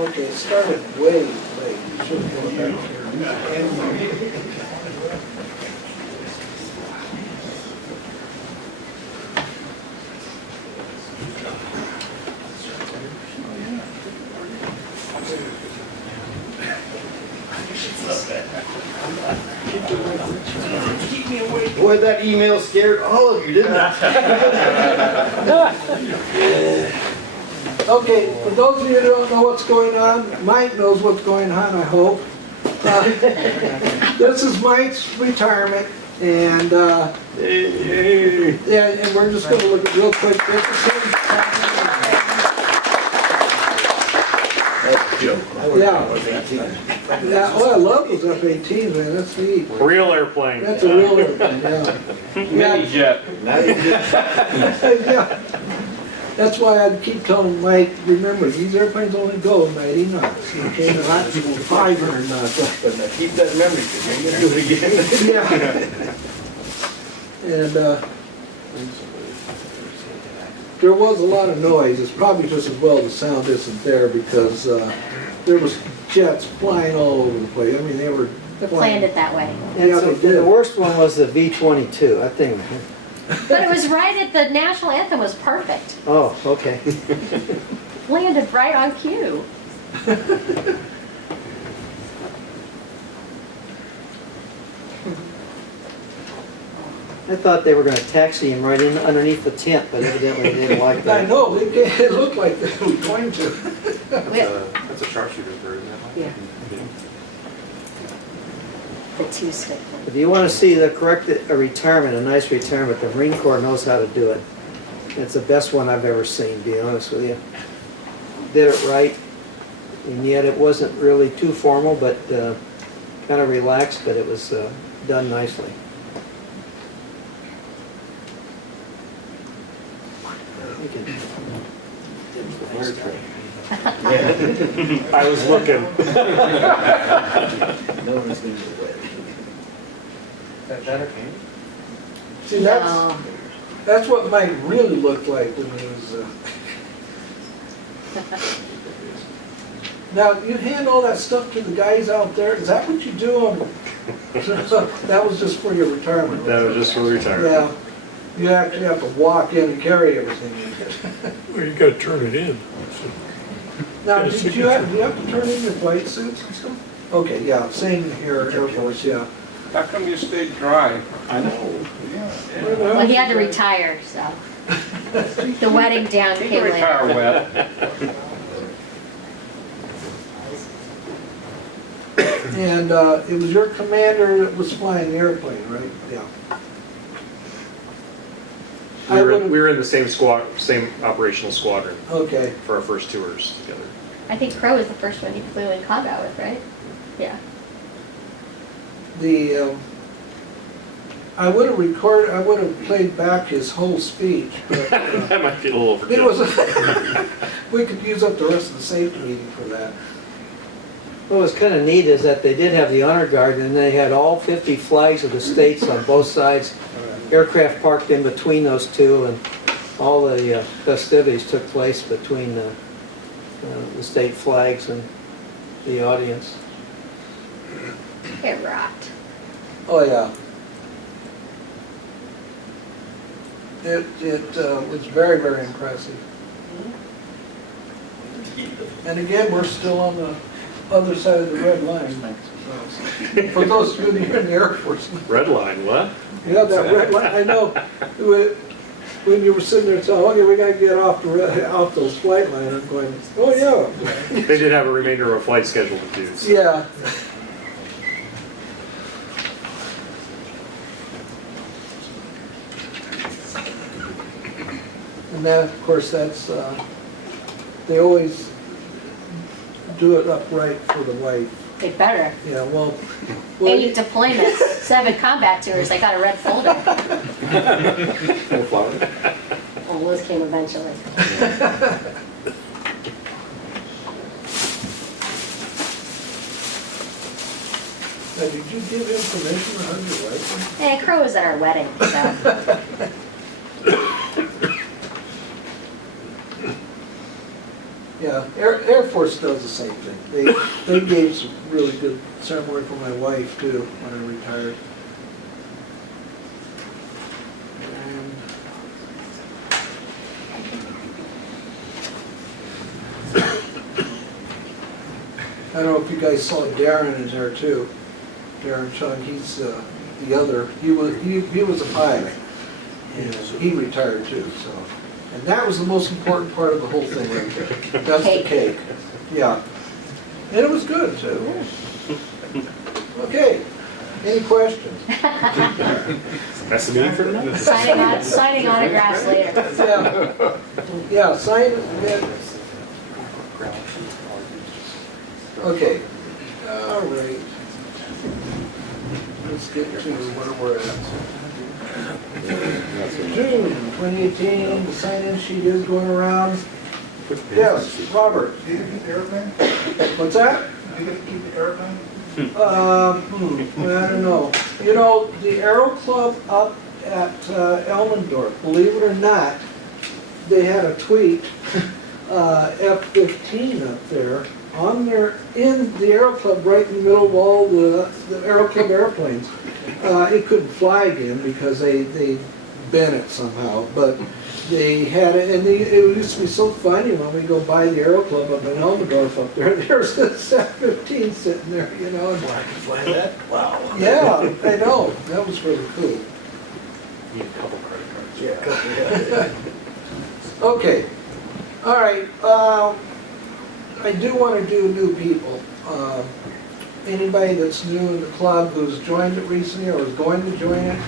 Okay, it started way late. Should have gone back here. Boy, that email scared all of you, didn't it? Okay, for those of you who don't know what's going on, Mike knows what's going on, I hope. This is Mike's retirement, and yeah, and we're just going to look at real quick. This is him. Yeah, oh, I love those F-18s, man. That's neat. Real airplane. That's a real airplane, yeah. Mini jet. Yeah. That's why I keep telling Mike, remember, these airplanes only go 90 knots. Okay, not 500 knots. But now keep that in memory, because you're going to do it again. Yeah. And there was a lot of noise. It's probably just as well the sound isn't there because there was jets flying all over the place. I mean, they were They flying. planned it that way. Yeah, they The did. worst one was the V-22, I think. But it was right at the national anthem was perfect. Oh, okay. Landed right on cue. I thought they were gonna taxi him right in underneath the tent, but evidently they didn't like I that. know, it looked like they were going to. That's a sharpshooter bird, isn't it? Yeah. The two stick one. If you wanna see the correct retirement, a nice retirement, the Marine Corps knows how to do it. It's the best one I've ever seen, to be honest with you. Did it right, and yet it wasn't really too formal, but kind of relaxed, but it was done nicely. I was looking. No one's going to do That better game? See, No. that's what Mike really looked like when he was. Now, you hand all that stuff to the guys out there, is that what you do on? That was just for your retirement. That was just for retirement. Yeah, you actually have to walk in and carry everything. Well, you gotta turn it in. Now, do you have to turn in your flight suits and stuff? Okay, yeah, same here, Air Force, yeah. How come you stayed dry? I know. Well, he had to retire, so. The wedding down You came can retire later. wet. And it was your commander that was flying the airplane, right? Yeah. We were in the same squad, same operational squadron Okay. for our first tours together. I think Crow was the first one you flew in combat with, right? Yeah. I would have played back his whole speech, but That might be a little it overdone. was, we could use up the rest of the safety meeting for that. What was kind of neat is that they did have the honor guard, and they had all 50 flags of the states on both sides. Aircraft parked in between those two, and all the festivities took place between the state flags and the audience. It rocked. Oh, yeah. It was very, very impressive. And again, we're still on the other side of the red line. For those of you here in the Air Force. Red line, what? Yeah, that red line, I know. When you were sitting there saying, okay, we gotta get off those flight lines, I'm going, oh, yeah. They did have a remainder of a flight schedule to do. So. Yeah. And that, of course, that's, they always do it upright for the wife. They better. Yeah, well. 8 deployments, 7 combat tours, I got a red folder. No flowers. Oh, those came eventually. Now, did you give him permission to hug your wife? And Crow was at our wedding, so. Yeah, Air Force does the same thing. They gave some really good ceremony for my wife too, when I retired. And I don't know if you guys saw Darren in there too. Darren Chung, he's the other, he was a pilot. And he retired too, so. And that was the most important part of the whole thing right there. That's the cake. Yeah. And it was good too. Okay. Any questions? That's the meeting for tonight? Signing autographs later. Yeah. Yeah, sign, yeah. Okay. All right. Let's get to where we're at. June 2018, the sign-in sheet is going around. Yes, Robert. Do you keep the airplane? What's that? Do you keep the airplane? I don't know. You know, the Aero Club up at Elmendorf, believe it or not, they had a tweet, F-15 up there, on their, in the Aero Club, right in the middle of all the Aero Club airplanes. It couldn't fly again because they bent it somehow, but they had it, and it used to be so funny when we go by the Aero Club up in Elmendorf up there, there's this F-15 sitting there, you know. And I can fly that? Wow. yeah, I know, that was really cool. Need a couple credit cards. Yeah. Okay, all right, I do want to do new people. Anybody that's new in the club who's joined it recently or is going to join it,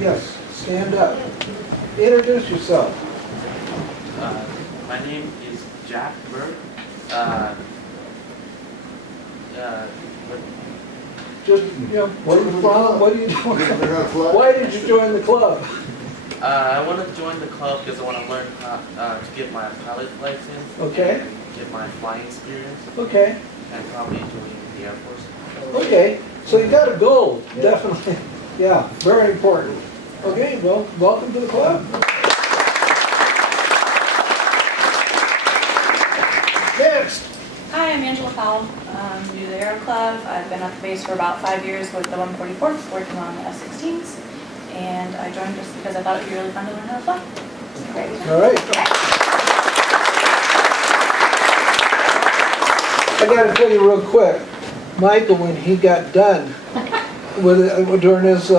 yes, stand up. Introduce yourself. My name is Jack Bird. Just, you know, where are you from, what are you doing? Why did you join the club? I want to join the club because I want to learn how to get my pilot license. Okay. And get my flying experience. Okay, And probably join the Air Force. okay, so you got a goal, definitely. Yeah, very important. Okay, well, welcome to the club. Next. Hi, I'm Angela Powell. I'm new to the Aero Club. I've been at the base for about 5 years with the 144th, working on the F-16s. And I joined just because I thought it'd be really fun to learn how to fly. Great. All right. I gotta tell you real quick, Michael, when he got done with during his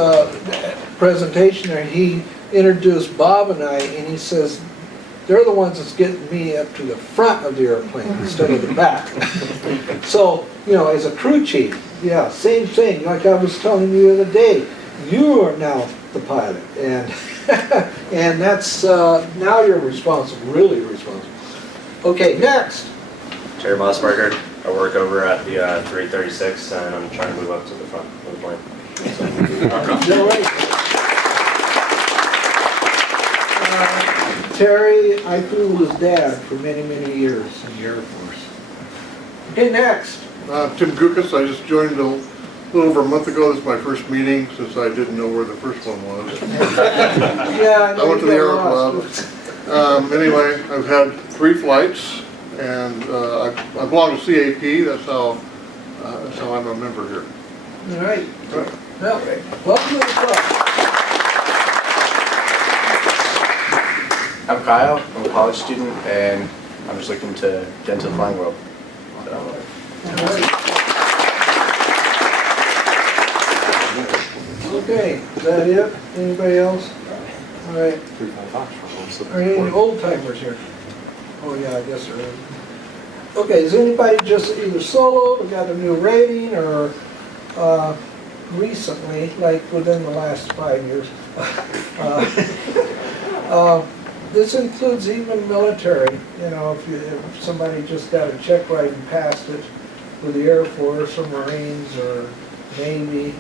presentation there, he introduced Bob and I, and he says, they're the ones that's getting me up to the front of the airplane instead of the back. So, you know, as a crew chief, yeah, same thing, like I was telling you the other day, you are now the pilot, and and that's, now you're responsible, really responsible. Okay, next. Terry Mossberger. I work over at the 336 and I'm trying to move up to the front of the plane. All right. Terry, I flew with his dad for many, many years in the Air Force. Okay, next. Tim Gukas, I just joined a little over a month ago. This is my first meeting since I didn't know where the first one was. Yeah, I went to the Aero Club. Anyway, I've had 3 flights, and I belong to CAP. That's how I'm a member here. All right. Well, welcome to the club. I'm Kyle, I'm a college student, and I'm just looking to get into the flying world. So. All right. Okay, is that it? Anybody else? All right. Are any old timers here? Oh yeah, I guess there is. Okay, is anybody just either solo, or got a new rating, or recently, like within the last 5 years? This includes even military, you know, if somebody just got a check right and passed it with the Air Force or Marines or Navy.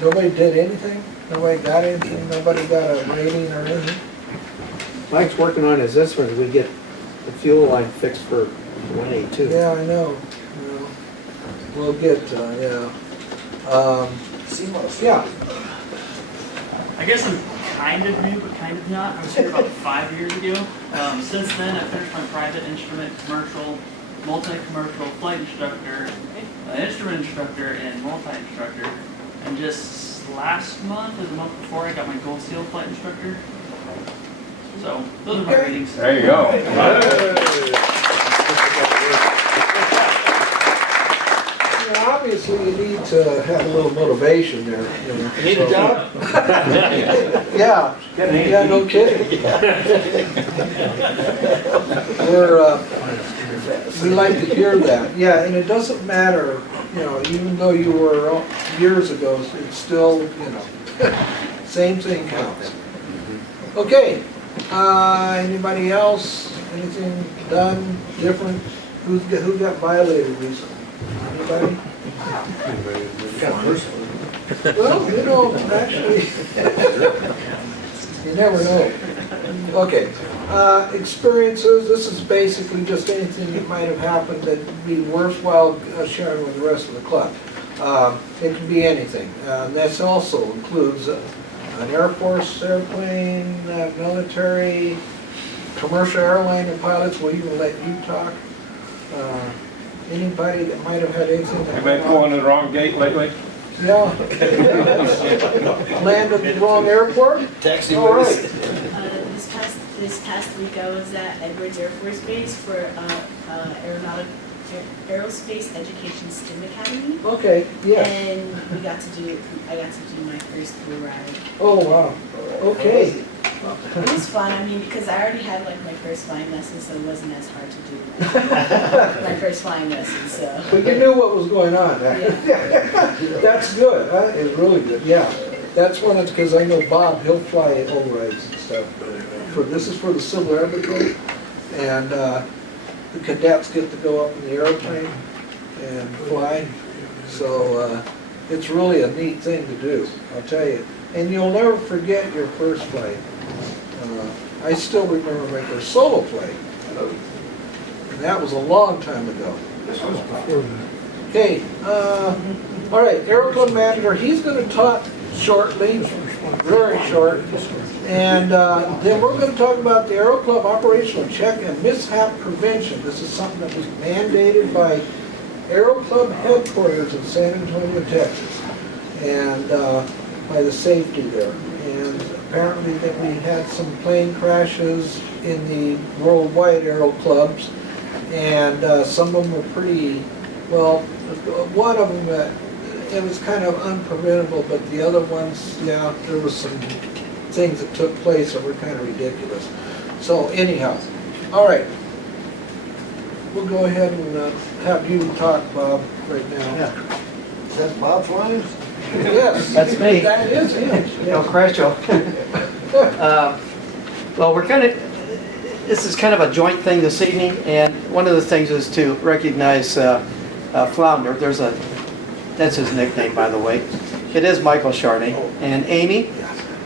Nobody did anything? Nobody got anything? Nobody got a rating or anything? Mike's working on his this one, we get the fuel line fixed for 182. Yeah, I know. Yeah. We'll get, yeah. Yeah. I guess I'm kind of new, but kind of not. I was here about 5 years ago. Since then, I finished my private instrument, commercial, multi-commercial flight instructor, instrument instructor, and multi-instructor. And just last month, or the month before, I got my gold seal flight instructor. So those are my ratings. There you go. Yeah, obviously, you need to have a little motivation there. You Need a job? Yeah, yeah, no kidding. We like to hear that. Yeah, and it doesn't matter, even though you were years ago, it's still, same thing counts. Okay, anybody else? Anything done different? Who got violated recently? Anybody? Well, actually, you never know. Okay, experiences, this is basically just anything that might have happened that would be worthwhile sharing with the rest of the club. It can be anything. This also includes an Air Force airplane, military, commercial airline and pilots. We'll even let you talk. Anybody that might have had anything that Have been going to the wrong gate lately? yeah. Landed the wrong airport? Taxi All right. This past week I was at Edwards Air Force Base for Aerospace Education STEM Academy. Okay, yeah. And I got to do my first blue ride. Oh, wow. Okay. It was fun, because I already had like my first flying lesson, so it wasn't as hard to do my first flying lesson, so. But you knew what was going on. Yeah. That's good. That is really good. Yeah. That's one of, because I know Bob, he'll fly overrides and stuff. This is for the Civil Air Brigade, and the cadets get to go up in the airplane and fly. So it's really a neat thing to do, I'll tell you. And you'll never forget your first flight. I still remember my first solo flight. And that was a long time ago. Okay, all right, Aero Club Manager, he's going to talk shortly, very short. And then we're going to talk about the Aero Club operational check and mishap prevention. This is something that was mandated by Aero Club headquarters in San Antonio, Texas, and by the safety there. And apparently that we had some plane crashes in the worldwide Aero Clubs, and some of them were pretty, well, one of them, it was kind of unpreventable, but the other ones, yeah, there was some things that took place that were kind of ridiculous. So anyhow, all right. We'll go ahead and have you talk, Bob, right now. Yeah. Is that Bob flying? Yes. That's me. That is him. No, crash joke. Well, this is kind of a joint thing this evening, and one of the things is to recognize Flounder. That's his nickname, by the way. It is Michael Charney. And Amy.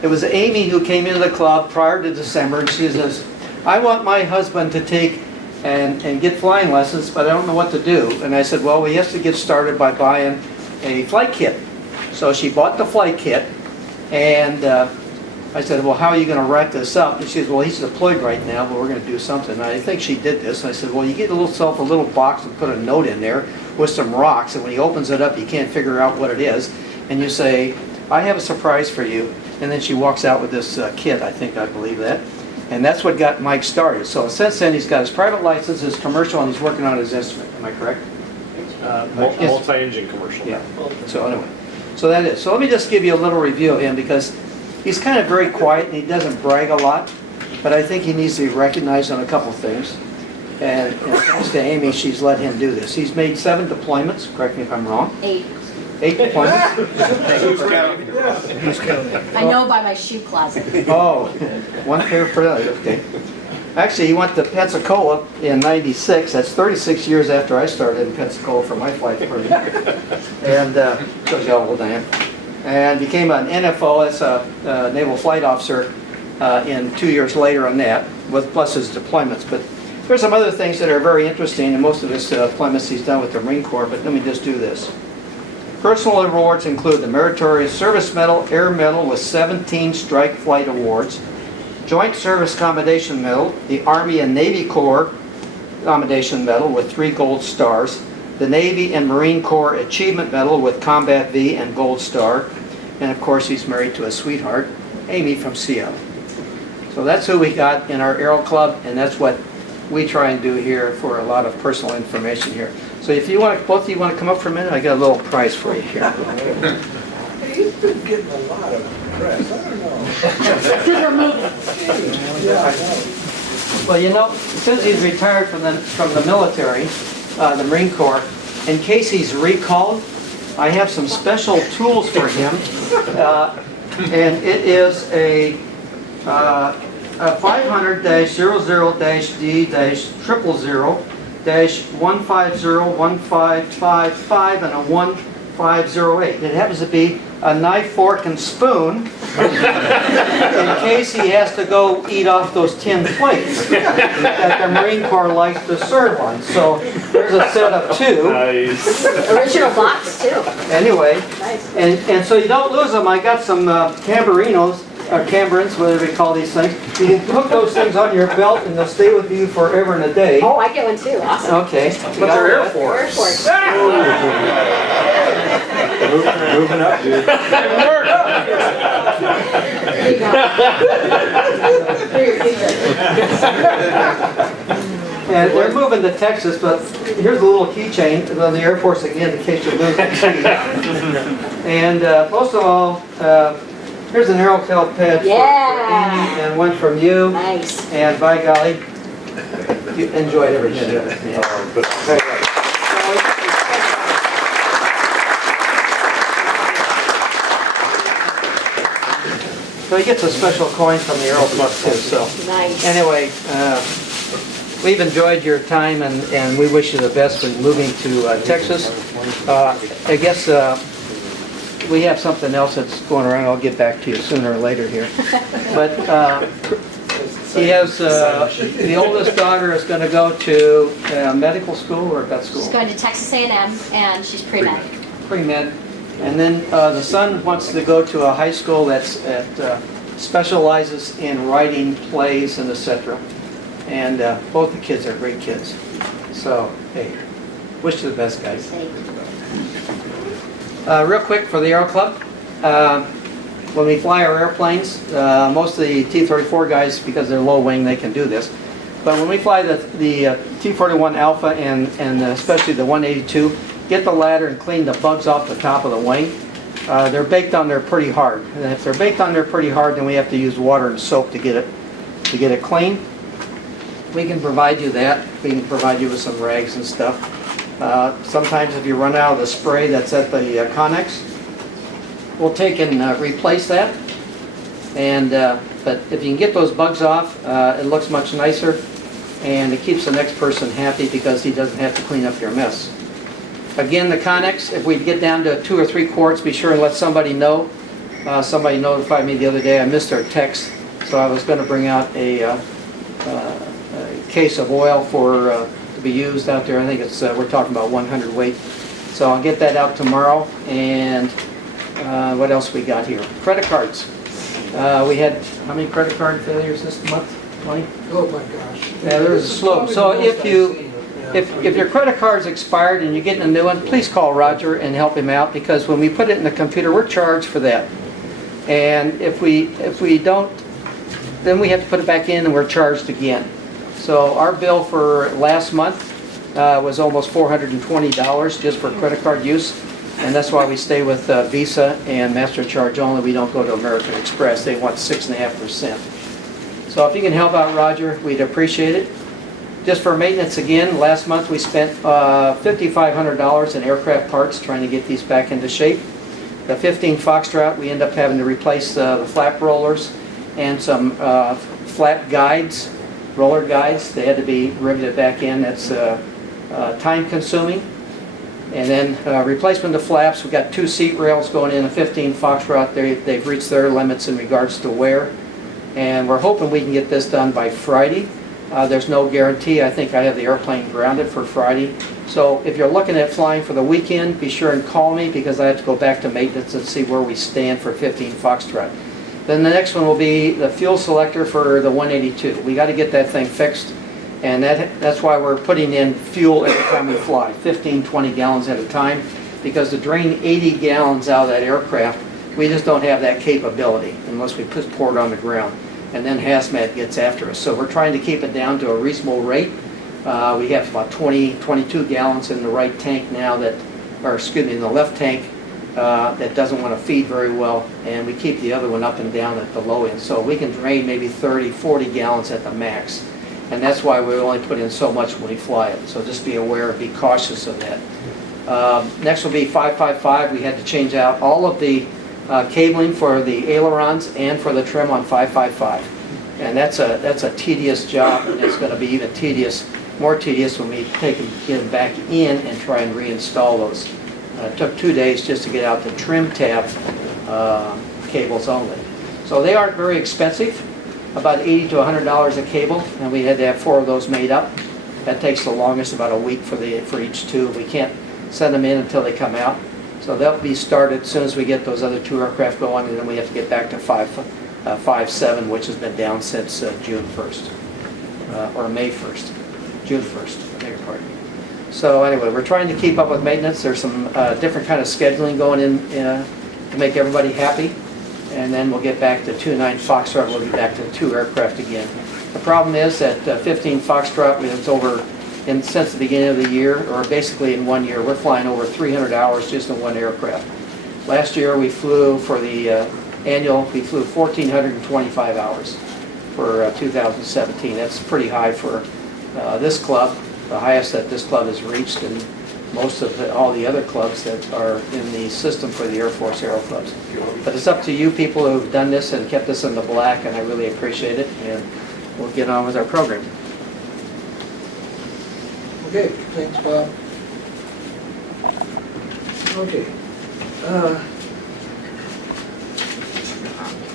It was Amy who came into the club prior to December, and she says, I want my husband to take and get flying lessons, but I don't know what to do. And I said, well, he has to get started by buying a flight kit. So she bought the flight kit, and I said, well, how are you going to wrap this up? And she said, well, he's deployed right now, but we're going to do something. And I think she did this. And I said, well, you get yourself a little box and put a note in there with some rocks, and when he opens it up, you can't figure out what it is. And you say, I have a surprise for you. And then she walks out with this kit, I believe that. And that's what got Mike started. So since then, he's got his private license, his commercial, and he's working on his instrument. Am I correct? Multi-engine commercial. Yeah. So anyway, so that is. So let me just give you a little review of him, because he's kind of very quiet and he doesn't brag a lot, but I think he needs to be recognized on a couple things. And thanks to Amy, she's let him do this. He's made 7 deployments, correct me if I'm wrong. 8. 8 deployments? Who's counting? I know by my shoe closet. Oh, one pair per day, okay. Actually, he went to Pensacola in '96. That's 36 years after I started in Pensacola for my flight permit. And shows you how old I am. And became an NFO, that's a Naval Flight Officer, in 2 years later on that, with plus his deployments. But there's some other things that are very interesting, and most of his deployments he's done with the Marine Corps, but let me just do this. Personal awards include the Meritorious Service Medal, Air Medal with 17 Strike Flight Awards, Joint Service Commendation Medal, the Army and Navy Corps Commendation Medal with 3 gold stars, the Navy and Marine Corps Achievement Medal with Combat V and Gold Star, and of course he's married to a sweetheart, Amy from Seattle. So that's who we got in our Aero Club, and that's what we try and do here for a lot of personal information here. So if you want, both of you want to come up for a minute, I got a little prize for you here. Hey, he's been getting a lot of press, I don't know. Because we're moving. Yeah, I know. Well, you know, since he's retired from the military, the Marine Corps, in case he's recalled, I have some special tools for him, and it is a 500-000-D-000-150-15555 and a 1508. It happens to be a knife, fork, and spoon in case he has to go eat off those tin plates that the Marine Corps likes to serve on. So there's a set of 2. Nice. Original box too. Anyway, Nice. and so you don't lose them. I got some tamburinos, or camberins, whatever they call these things. You can hook those things on your belt and they'll stay with you forever and a day. Oh, I get one too. Awesome. Okay. But they're Air Force. Air Force. Moving up, dude. There you go. For your future. And they're moving to Texas, but here's a little keychain of the Air Force again in case you lose the key. And most of all, here's an Aero Club pad for Amy and one from you. Nice. And by golly, you enjoyed every minute of it. Yeah. Very good. So he gets a special coin from the Aero Club too. So Nice. anyway, we've enjoyed your time and we wish you the best when moving to Texas. I guess we have something else that's going around. I'll get back to you sooner or later here. But he has, the oldest daughter is going to go to medical school or vet school? She's going to Texas A&M and she's pre-med. Pre-med. And then the son wants to go to a high school that specializes in writing plays and etc. And both the kids are great kids. So, hey, wish you the best, guys. Real quick for the Aero Club, when we fly our airplanes, most of the T-34 guys, because they're low wing, they can do this. But when we fly the T-41 Alpha and especially the 182, get the ladder and clean the bugs off the top of the wing. They're baked on there pretty hard. And if they're baked on there pretty hard, then we have to use water and soap to get it clean. We can provide you that. We can provide you with some rags and stuff. Sometimes if you run out of the spray that's at the Connex, we'll take and replace that. And but if you can get those bugs off, it looks much nicer, and it keeps the next person happy because he doesn't have to clean up your mess. Again, the Connex, if we get down to 2 or 3 quarts, be sure and let somebody know. Somebody notified me the other day. I missed their text, so I was going to bring out a case of oil for to be used out there. I think it's we're talking about 100 weight. So I'll get that out tomorrow. And what else we got here? Credit cards. We had how many credit card failures this month? 20? Oh my gosh. Yeah, there's a slope. So if your credit card's expired and you're getting a new one, please call Roger and help him out, because when we put it in the computer, we're charged for that. And if we don't, then we have to put it back in and we're charged again. So our bill for last month was almost $420 just for credit card use, and that's why we stay with Visa and MasterCharge only. We don't go to American Express. They want 6.5%. So if you can help out Roger, we'd appreciate it. Just for maintenance again, last month we spent $5,500 in aircraft parts trying to get these back into shape. The 15 Foxtrot, we end up having to replace the flap rollers and some flap guides, roller guides. They had to be riveted back in. That's time consuming. And then replacement of flaps, we got 2 seat rails going in a 15 Foxtrot. They've reached their limits in regards to wear. And we're hoping we can get this done by Friday. There's no guarantee. I think I have the airplane grounded for Friday. So if you're looking at flying for the weekend, be sure and call me because I have to go back to maintenance and see where we stand for 15 Foxtrot. Then the next one will be the fuel selector for the 182. We got to get that thing fixed, and that's why we're putting in fuel every time we fly, 15, 20 gallons at a time, because to drain 80 gallons out of that aircraft, we just don't have that capability unless we pour it on the ground. And then hazmat gets after us. So we're trying to keep it down to a reasonable rate. We have about 22 gallons in the right tank now in the left tank that doesn't want to feed very well, and we keep the other one up and down at the low end. So we can drain maybe 30, 40 gallons at the max. And that's why we only put in so much when we fly it. So just be aware, be cautious of that. Next will be 555. We had to change out all of the cabling for the ailerons and for the trim on 555. And that's a tedious job, and it's going to be even more tedious when we get them back in and try and reinstall those. It took 2 days just to get out the trim tab cables only. So they aren't very expensive, about $80 to $100 a cable, and we had to have 4 of those made up. That takes the longest, about a week for each two. We can't send them in until they come out. So they'll be started as soon as we get those other 2 aircraft going, and then we have to get back to 5.7, which has been down since June 1st, or May 1st, June 1st, I beg your pardon. So anyway, we're trying to keep up with maintenance. There's some different kind of scheduling going in to make everybody happy, and then we'll get back to 29 Foxtrot. We'll be back to 2 aircraft again. The problem is that 15 Foxtrot is over. Since the beginning of the year, or basically in 1 year, we're flying over 300 hours just in 1 aircraft. Last year we flew for the annual, we flew 1,425 hours for 2017. That's pretty high for this club, the highest that this club has reached, and most of all the other clubs that are in the system for the Air Force Aero Clubs. But it's up to you people who've done this and kept us in the black, and I really appreciate it, and we'll get on with our program. Okay, thanks, Bob. Okay.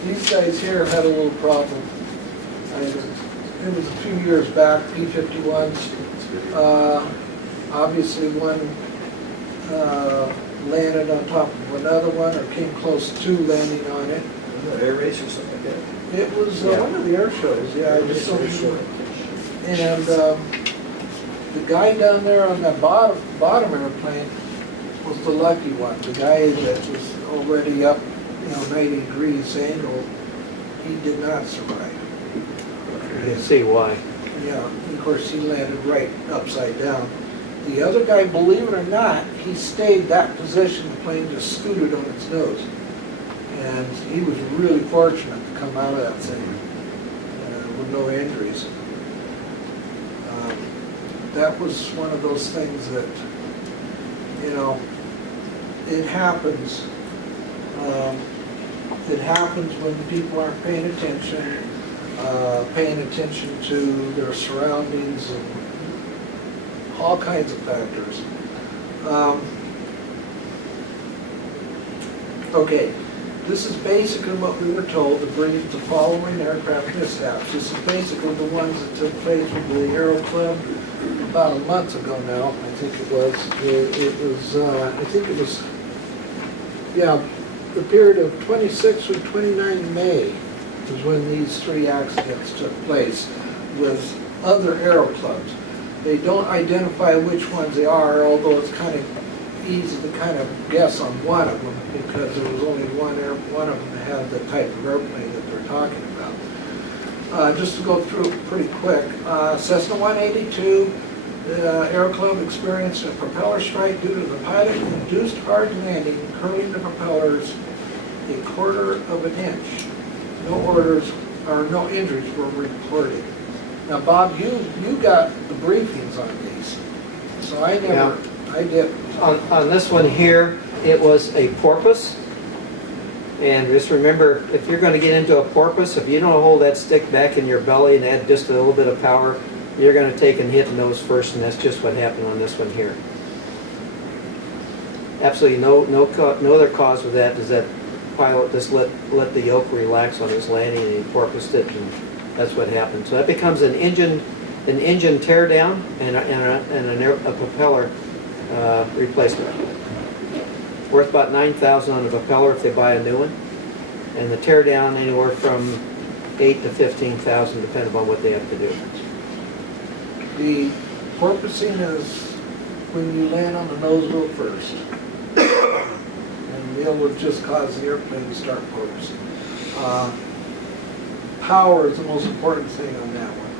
These guys here had a little problem. It was a few years back, P-51s. Obviously one landed on top of another one, or came close to landing on it. Air race or something like that? It was one of the air shows, yeah, I just don't remember. And the guy down there on that bottom airplane was the lucky one. The guy that was already up, 90 degrees angle, he did not survive. You can see why. Yeah, of course he landed right upside down. The other guy, believe it or not, he stayed that position. The plane just scooted on its nose. And he was really fortunate to come out of that thing with no injuries. That was one of those things that, it happens. It happens when people aren't paying attention to their surroundings and all kinds of factors. Okay, this is basically what we were told to brief the following aircraft mishaps. This is basically the ones that took place with the Aero Club about a month ago now, I think it was. The period of 26 through 29 May was when these 3 accidents took place with other Aero Clubs. They don't identify which ones they are, although it's kind of easy to kind of guess on one of them because there was only one of them that had the type of airplane that they're talking about. Just to go through pretty quick, Cessna 182, the Aero Club experienced a propeller strike due to the pilot-induced hard landing, curling the propellers 1/4 of an inch. No injuries were reported. Now, Bob, you got the briefings on these, so I did. On this one here, it was a porpoise. And just remember, if you're going to get into a porpoise, if you don't hold that stick back in your belly and add just a little bit of power, you're going to take and hit nose first, and that's just what happened on this one here. Absolutely no other cause of that is that pilot just let the yoke relax on his landing and he porpoised it, and that's what happened. So that becomes an engine an engine tear down and a propeller replacement. Worth about $9,000 on the propeller if they buy a new one, and the tear down anywhere from $8,000 to $15,000 depending upon what they have to do. The porpoising is when you land on the nose wheel first. And it would just cause the airplane to start porpoising. Power is the most important thing on that one.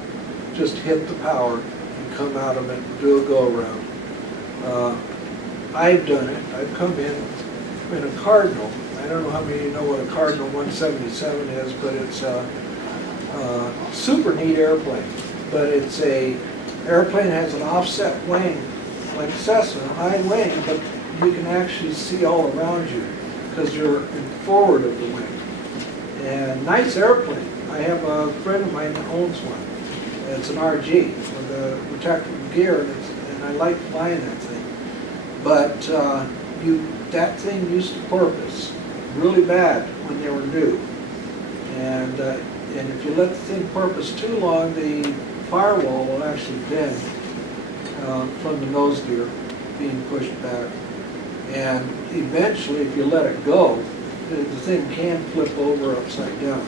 Just hit the power and come out of it and do a go-around. I've done it. I've come in a Cardinal. I don't know how many of you know what a Cardinal 177 is, but it's a super neat airplane. But it's a airplane has an offset wing, like Cessna, high wing, but you can actually see all around you because you're in forward of the wing. And nice airplane. I have a friend of mine that owns one. It's an RG with a retractable gear, and I like flying that thing. But that thing used to porpoise really bad when they were new. And if you let the thing porpoise too long, the firewall will actually bend from the nose gear being pushed back. And eventually, if you let it go, the thing can flip over upside down.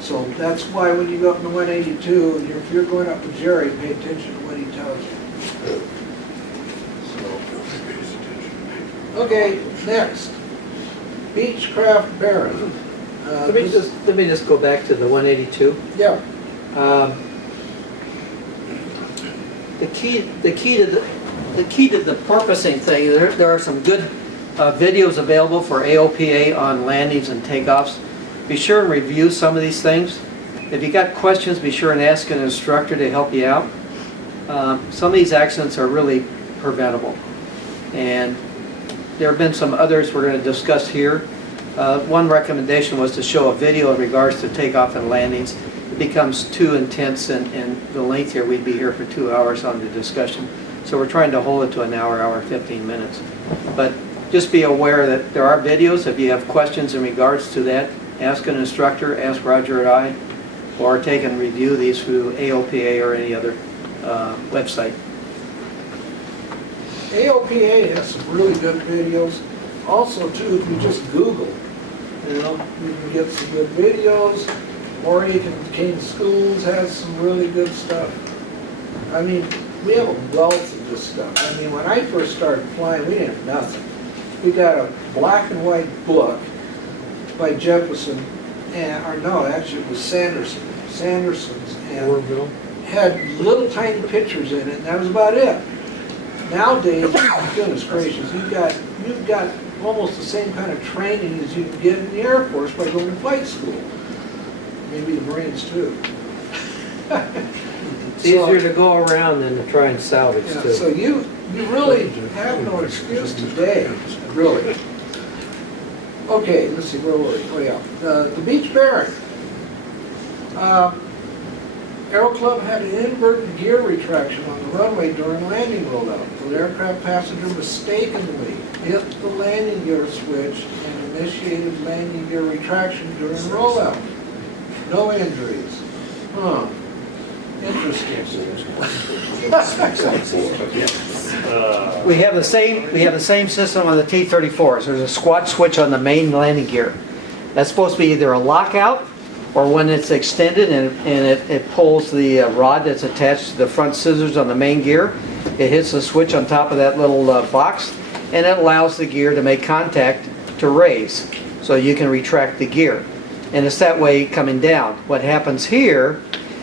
So that's why when you go up in the 182, if you're going up with Jerry, pay attention to what he tells you. Okay, next, Beechcraft Baron. Let me just go back to the 182. Yeah. The key to the porpoising thing. There are some good videos available for AOPA on landings and takeoffs. Be sure and review some of these things. If you got questions, be sure and ask an instructor to help you out. Some of these accidents are really preventable, and there have been some others we're going to discuss here. One recommendation was to show a video in regards to takeoff and landings. It becomes too intense, and the length here, we'd be here for 2 hours on the discussion. So we're trying to hold it to an hour 15 minutes. But just be aware that there are videos. If you have questions in regards to that, ask an instructor, ask Roger and I, or take and review these through AOPA or any other website. AOPA has some really good videos. Also, too, if you just Google, you can get some good videos. Oregon King Schools has some really good stuff. I mean, we have a wealth of this stuff. I mean, when I first started flying, we didn't have nothing. We got a black and white book by Jefferson, actually it was Sanderson's, and had little tiny pictures in it, and that was about it. Nowadays, goodness gracious, you've got almost the same kind of training as you can get in the Air Force by going to flight school. Maybe the Marines too. It's easier to go around than to try and salvage too. So you really have no excuse today, really. Okay, let's see, where were we? Oh yeah, the Beach Baron. Aero Club had an inverted gear retraction on the runway during landing rollout. The aircraft passenger mistakenly hit the landing gear switch and initiated landing gear retraction during rollout. No injuries. Huh. Interesting. We have the same system on the T-34s. There's a squat switch on the main landing gear. That's supposed to be either a lockout, or when it's extended and it pulls the rod that's attached to the front scissors on the main gear, it hits the switch on top of that little box, and it allows the gear to make contact to raise, so you can retract the gear. And it's that way coming down. What happens here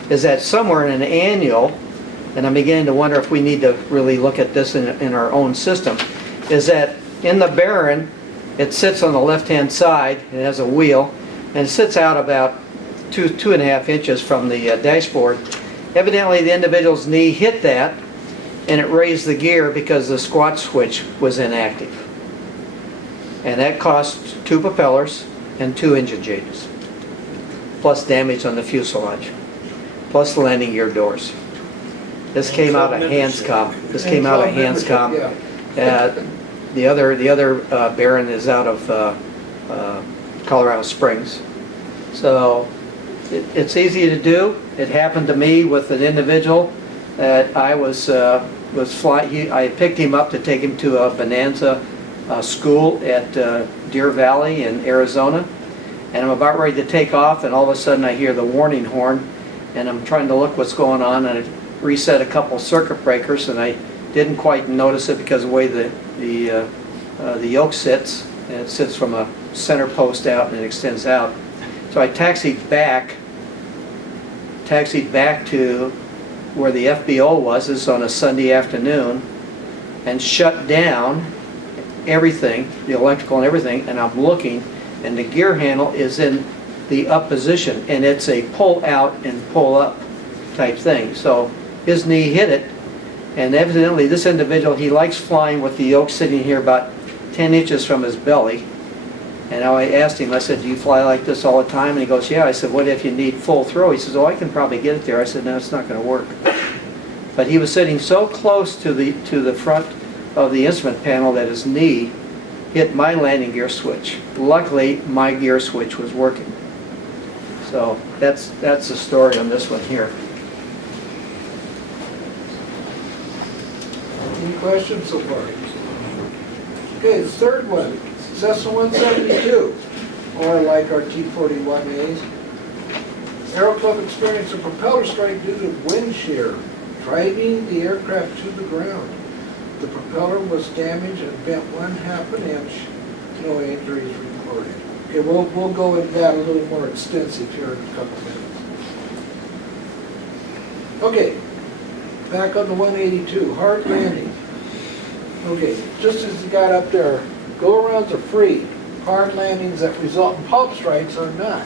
is that somewhere in an annual, and I'm beginning to wonder if we need to really look at this in our own system, is that in the Baron, it sits on the left-hand side, it has a wheel, and it sits out about 2.5 inches from the dashboard. Evidently the individual's knee hit that, and it raised the gear because the squat switch was inactive. And that cost 2 propellers and 2 engine changes, plus damage on the fuselage, plus the landing gear doors. This came out of Hanscom. The other Baron is out of Colorado Springs. So It's easy to do. It happened to me with an individual that I was flying. I picked him up to take him to a Bonanza school at Deer Valley in Arizona, and I'm about ready to take off, and all of a sudden I hear the warning horn, and I'm trying to look what's going on, and I reset a couple circuit breakers, and I didn't quite notice it because of the way the yoke sits, and it sits from a center post out and it extends out. So I taxied back to where the FBO was. This is on a Sunday afternoon, and shut down everything, the electrical and everything, and I'm looking, and the gear handle is in the up position, and it's a pull out and pull up type thing. So his knee hit it, and evidently this individual, he likes flying with the yoke sitting here about 10 inches from his belly. And I asked him, I said, do you fly like this all the time? And he goes, yeah. I said, what if you need full throw? He says, oh, I can probably get it there. I said, no, it's not going to work. But he was sitting so close to the front of the instrument panel that his knee hit my landing gear switch. Luckily, my gear switch was working. So that's the story on this one here. Any questions so far? Okay, the third one, Cessna 172, or like our T-41As. Aero Club experienced a propeller strike due to wind shear, driving the aircraft to the ground. The propeller was damaged and bent 1/2 an inch. No injuries recorded. Okay, we'll go into that a little more extensive here in a couple minutes. Okay, back on the 182, hard landing. Okay, just as you got up there, go-arounds are free. Hard landings that result in pulp strikes are not.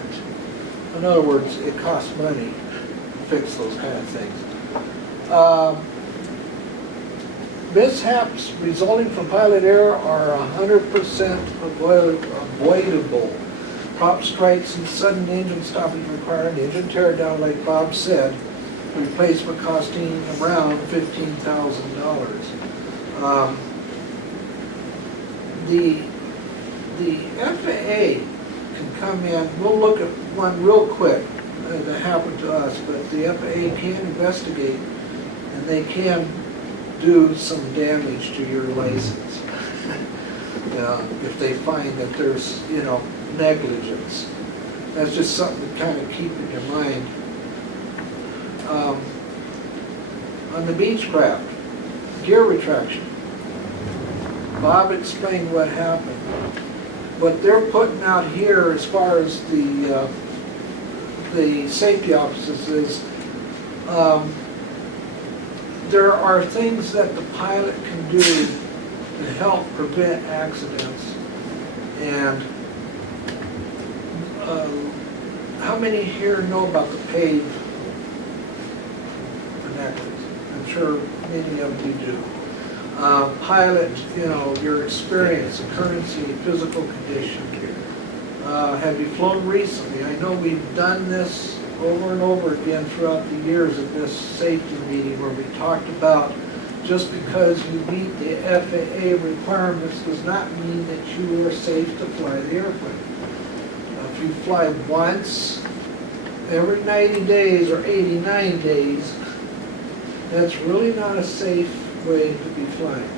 In other words, it costs money to fix those kind of things. Mishaps resulting from pilot error are 100% avoidable. Prop strikes and sudden engine stoppage require an engine teardown, like Bob said, replacement costing around $15,000. The FAA can come in, we'll look at one real quick that happened to us, but the FAA can investigate and they can do some damage to your license if they find that there's, negligence. That's just something to kind of keep in your mind. On the Beechcraft, gear retraction. Bob explained what happened. What they're putting out here as far as the safety officers is there are things that the pilot can do to help prevent accidents. And how many here know about the PAVE vernaculars? I'm sure many of you do. Pilot, your experience, the currency, physical condition. Have you flown recently? I know we've done this over and over again throughout the years at this safety meeting where we talked about just because you meet the FAA requirements does not mean that you are safe to fly the airplane. If you fly once every 90 days or 89 days, that's really not a safe way to be flying.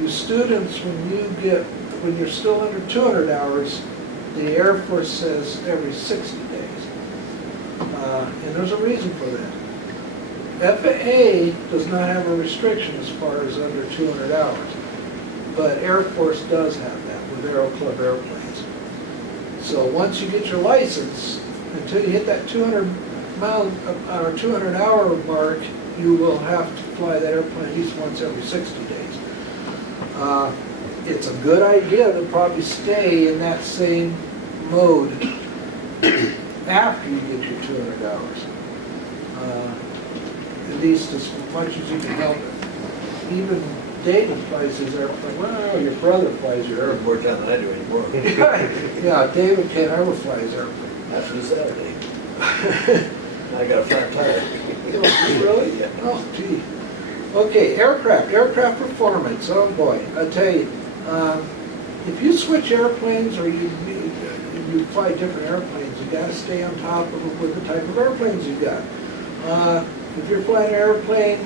You students, when you're still under 200 hours, the Air Force says every 60 days. And there's a reason for that. FAA does not have a restriction as far as under 200 hours, but Air Force does have that with Aero Club airplanes. So once you get your license, until you hit that 200 hour mark, you will have to fly that airplane at least once every 60 days. It's a good idea to probably stay in that same mode after you get your 200 hours. At least as much as you can help it. Even David flies his airplane. Well, your brother flies your airplane. More time than I do anymore. Yeah, David can't ever fly his airplane. After Saturday. I got a flat tire. Really? Yeah. Oh, gee. Okay, aircraft performance. Oh boy, I tell you, if you switch airplanes or you fly different airplanes and gotta stay on top of it with the type of airplanes you got. If you're flying an airplane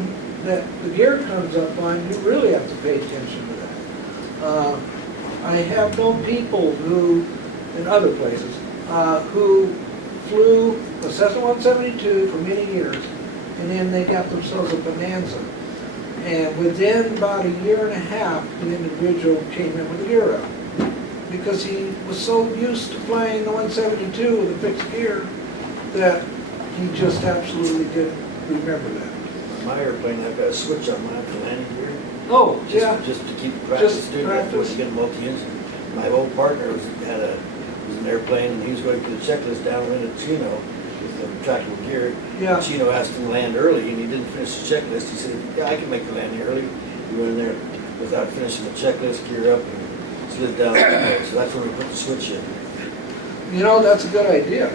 that the gear comes up on, you really have to pay attention to that. I have known people who, in other places, who flew a Cessna 172 for many years, and then they got themselves a Bonanza. And within about a year and a half, the individual came in with a gear up. Because he was so used to flying the 172 with a fixed gear that he just absolutely didn't remember that. My airplane, I've got a switch on mine for landing gear. Oh, yeah. Just to keep practice Just doing that before practice. you get multi-engine. My old partner was an airplane, and he was going through the checklist downwind at Chino with the retractable gear. Yeah. Chino asked him to land early, and he didn't finish the checklist. He said, yeah, I can make the landing early. He went in there without finishing the checklist, gear up, and slid down. So that's when we put the switch in. You know, that's a good idea.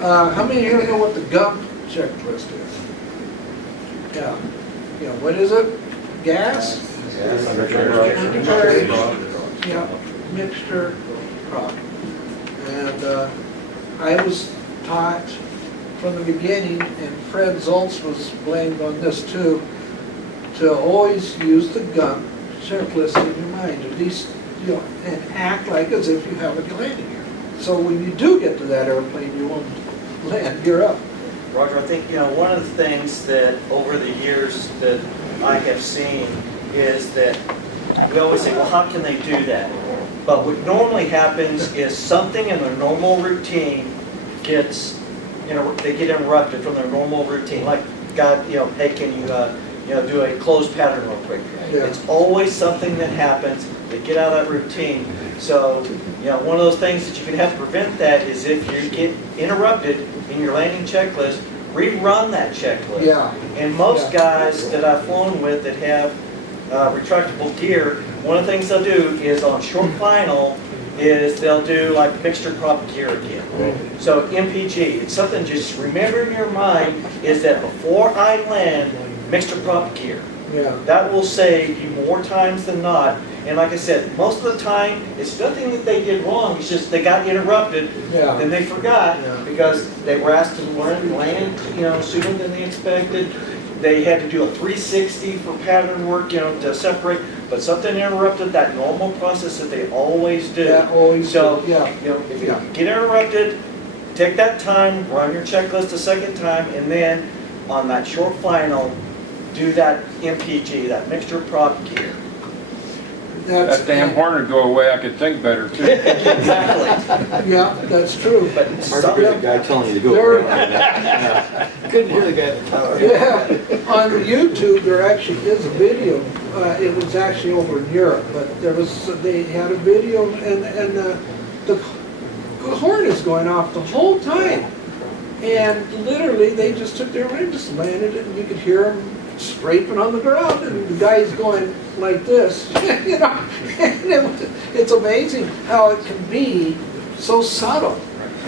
How many here know what the GUMP checklist is? Yeah. You know, what is it? Gas? Undercarriage. Yeah, mixture, prop. And I was taught from the beginning, and Fred Zoltz was blamed on this too, to always use the GUMP checklist in your mind, at least, you know, and act like as if you have a landing gear. So when you do get to that airplane, you won't land gear up. Roger, I think, you know, one of the things that over the years that I have seen is that we always say, well, how can they do that? But what normally happens is something in their normal routine gets, you know, they get interrupted from their normal routine. Like, God, you know, hey, can you, you know, do a closed pattern real quick? Yeah. It's always something that happens. They get out of that routine. So, you know, one of those things that you can have to prevent that is if you get interrupted in your landing checklist, rerun that checklist. Yeah. And most Yeah. guys that I've flown with that have retractable gear, one of the things they'll do is on short final is they'll do like mixture prop gear again. So MPG, it's something just remember in your mind is that before I land, mixture prop gear. Yeah. That will save you more times than not. And like I said, most of the time, it's nothing that they did wrong, it's just they got interrupted, Yeah. then they forgot Yeah. because they were asked to learn land, you know, sooner than they expected. They had to do a 360 for pattern work, you know, to separate, but something interrupted that normal process that they always do. Yeah, always So, do, yeah. you know, if you Yeah. get interrupted, take that time, run your checklist a second time, and then on that short final, do that MPG, that mixture prop gear. That damn horn would go away, I could think better too. Exactly. Yeah, that's true. But Hard to hear the guy telling you to go. There- Couldn't hear the guy at the tower. Yeah, on YouTube, there actually is a video. It was actually over in Europe, but they had a video, and the horn is going off the whole time. And literally, they just took their ring, just landed it, and you could hear them scraping on the ground, and the guy's going like this, you know. And it's amazing how it can be so subtle.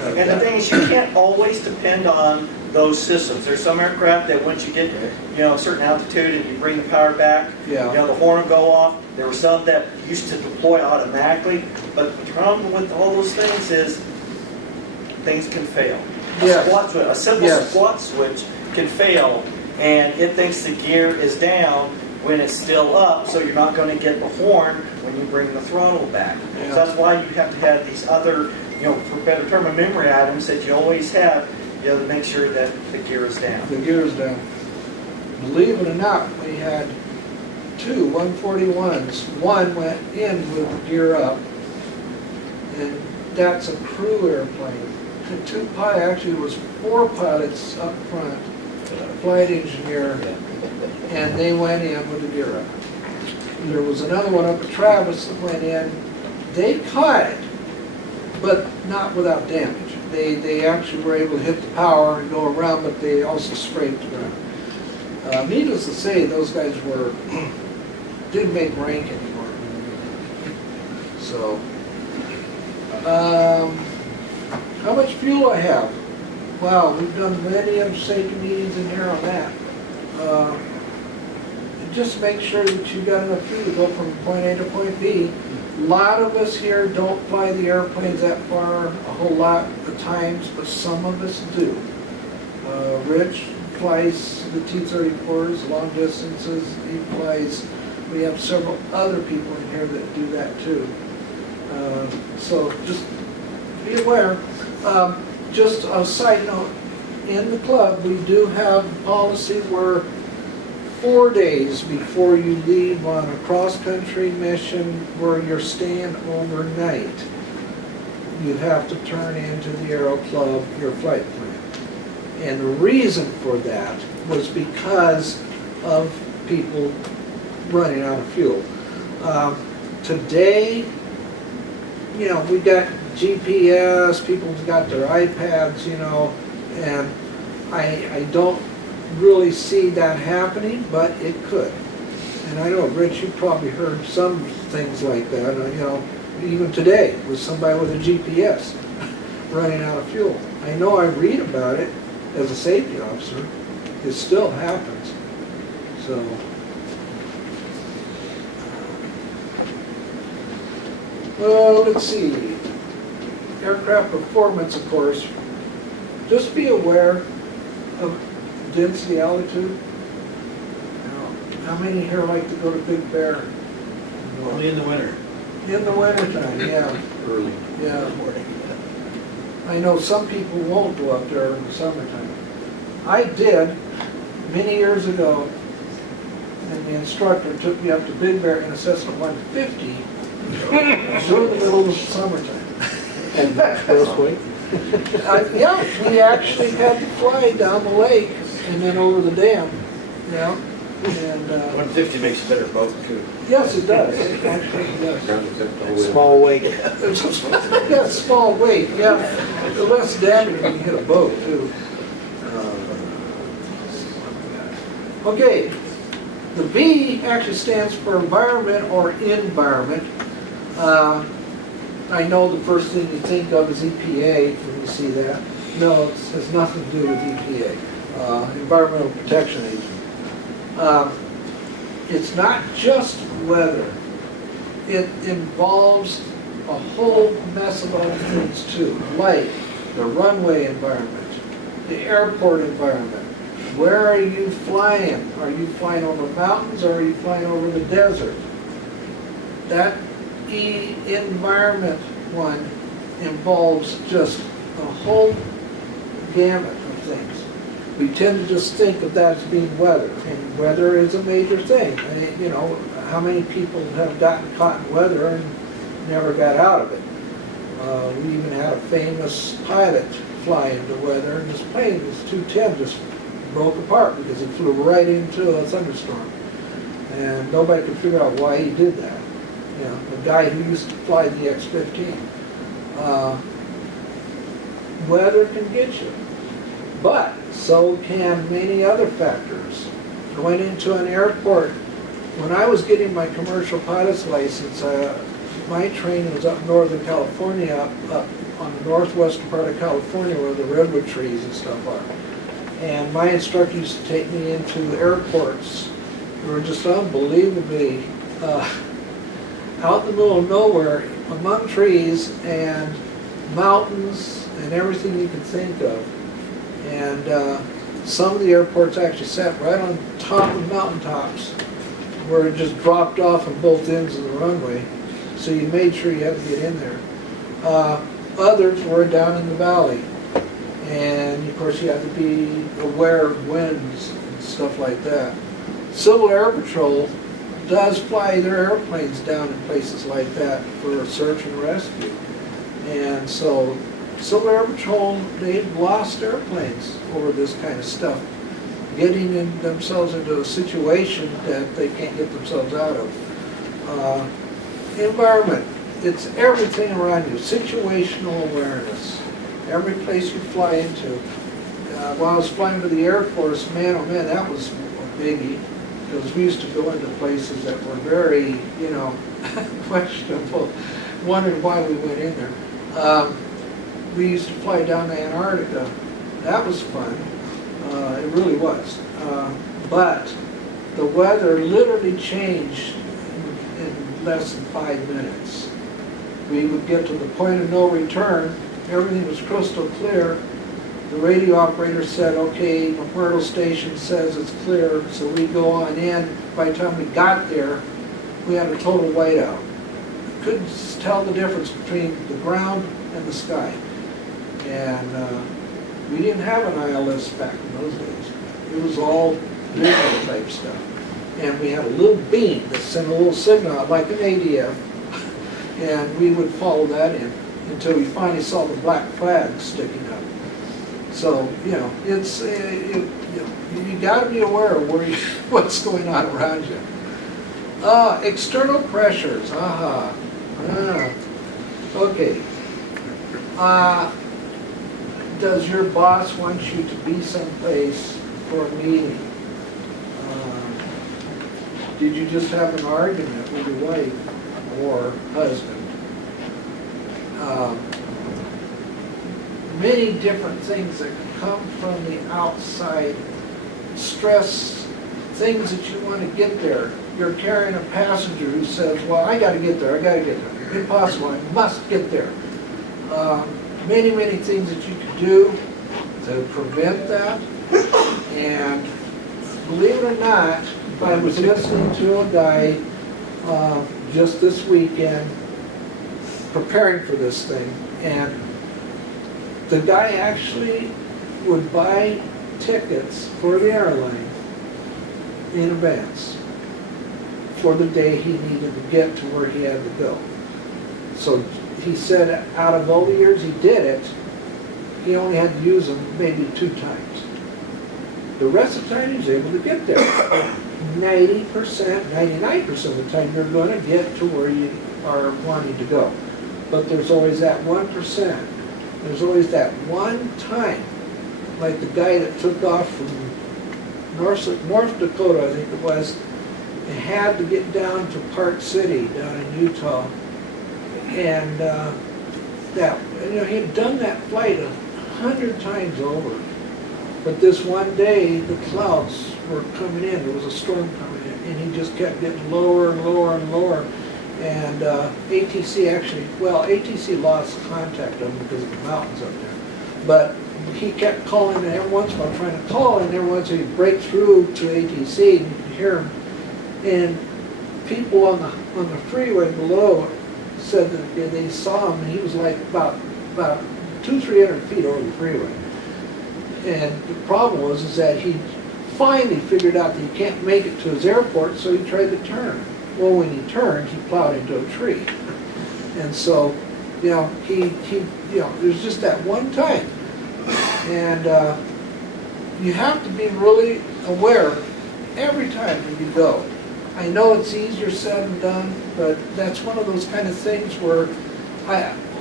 And the thing is, you can't always depend on those systems. There's some aircraft that once you get, you know, a certain altitude and you bring the power back, Yeah. you know, the horn will go off. There were some that used to deploy automatically, but the problem with all those things is things can fail. Yes. A simple Yes. squat switch can fail, and it thinks the gear is down when it's still up, so you're not going to get the horn when you bring the throttle back. Yeah. So that's why you have to have these other, you know, for better term, memory items that you always have, you know, to make sure that the gear is down. The gear's down. Believe it or not, we had two 141s. One went in with the gear up, and that's a crew airplane. Actually, it was 4 pilots up front, flight engineer, and they went in with the gear up. There was another one up at Travis that went in. They caught it, but not without damage. They actually were able to hit the power and go around, but they also scraped the ground. Needless to say, those guys didn't make rank anymore. So, how much fuel I have? Wow, we've done many of safety meetings in here on that. And just make sure that you've got enough fuel to go from point A to point B. A lot of us here don't fly the airplanes that far a whole lot, but at times, but some of us do. Rich flies the T-34s, long distances, he flies. We have several other people in here that do that too. So just be aware. Just a side note, in the club, we do have a policy where 4 days before you leave on a cross-country mission where you're staying overnight, you have to turn into the Aero Club your flight plan. And the reason for that was because of people running out of fuel. Today, you know, we got GPS, people's got their iPads, you know, and I don't really see that happening, but it could. And I know, Rich, you probably heard some things like that, you know, even today with somebody with a GPS running out of fuel. I know I read about it as a safety officer. It still happens. So, well, let's see. Aircraft performance, of course. Just be aware of density, altitude. How many here like to go to Big Bear? Only in the winter. In the wintertime, yeah. Early. Yeah. Morning. I know some people won't go up there in the summertime. I did many years ago, and the instructor took me up to Big Bear in a Cessna 150 during the middle of the summertime. And expressway? Yeah, we actually had to fly down the lake and then over the dam, yeah. And 150 makes a better boat too. yes, it does. It actually does. Small weight. Yeah, small weight, yeah. The less damage when you hit a boat too. Okay, the V actually stands for environment or environment. I know the first thing you think of is EPA when you see that. No, it has nothing to do with EPA, Environmental Protection Agency. It's not just weather. It involves a whole mess of other things too, like the runway environment, the airport environment. Where are you flying? Are you flying over mountains or are you flying over the desert? That environment one involves just a whole gamut of things. We tend to just think of that as being weather, and weather is a major thing. I mean, you know, how many people have gotten caught in weather and never got out of it? We even had a famous pilot fly into weather, and his plane, his 210, just broke apart because he flew right into a thunderstorm. And nobody could figure out why he did that. You know, the guy who used to fly the X-15. Weather can get you, but so can many other factors. Going into an airport, when I was getting my commercial pilot's license, my training was up northern California, up on the northwestern part of California where the redwood trees and stuff are. And my instructor used to take me into airports that were just unbelievably out in the middle of nowhere, among trees and mountains and everything you can think of. And some of the airports actually sat right on top of mountaintops where it just dropped off on both ends of the runway. So you made sure you had to get in there. Others were down in the valley. And of course you have to be aware of winds and stuff like that. Civil Air Patrol does fly their airplanes down in places like that for search and rescue. And so Civil Air Patrol, they've lost airplanes over this kind of stuff, getting themselves into a situation that they can't get themselves out of. Environment, it's everything around you, situational awareness. Every place you fly into. While I was flying for the Air Force, man, oh man, that was a biggie. Because we used to go into places that were very, you know, questionable, wondering why we went in there. We used to fly down to Antarctica. That was fun. It really was. But the weather literally changed in less than 5 minutes. We would get to the point of no return, everything was crystal clear. The radio operator said, okay, McMurdo Station says it's clear, so we go on in. By the time we got there, we had a total whiteout. Couldn't tell the difference between the ground and the sky. And we didn't have an ILS back in those days. It was all visual type stuff. And we had a little beam that sent a little signal out like an ADF, and we would follow that in until we finally saw the black flag sticking up. So, you know, it's, you gotta be aware of where what's going on around you. External pressures, okay. Does your boss want you to be someplace for a meeting? Did you just have an argument with your wife or husband? Many different things that come from the outside, stress, things that you want to get there. You're carrying a passenger who says, well, I got to get there, I got to get there. Impossible, I must get there. Many, many things that you can do to prevent that. And believe it or not, I was listening to a guy just this weekend preparing for this thing, and the guy actually would buy tickets for the airline in advance for the day he needed to get to where he had to go. So he said out of all the years he did it, he only had to use them maybe 2 times. The rest of the time he was able to get there. 90%, 99% of the time you're going to get to where you are wanting to go. But there's always that 1%. There's always that one time, like the guy that took off from North Dakota, I think it was, and had to get down to Park City down in Utah. And he had done that flight 100 times over. But this one day, the clouds were coming in. There was a storm coming in, and he just kept getting lower and lower and lower. And ATC lost contact of him because of the mountains up there. But he kept calling, and every once in a while trying to call, and every once in a while he'd break through to ATC, and you could hear him. And people on the freeway below said that they saw him, and he was like about 200-300 feet over the freeway. And the problem was that he finally figured out that he can't make it to his airport, so he tried to turn. Well, when he turned, he plowed into a tree. And so, there's just that one time. And you have to be really aware every time when you go. I know it's easier said than done, but that's one of those kind of things where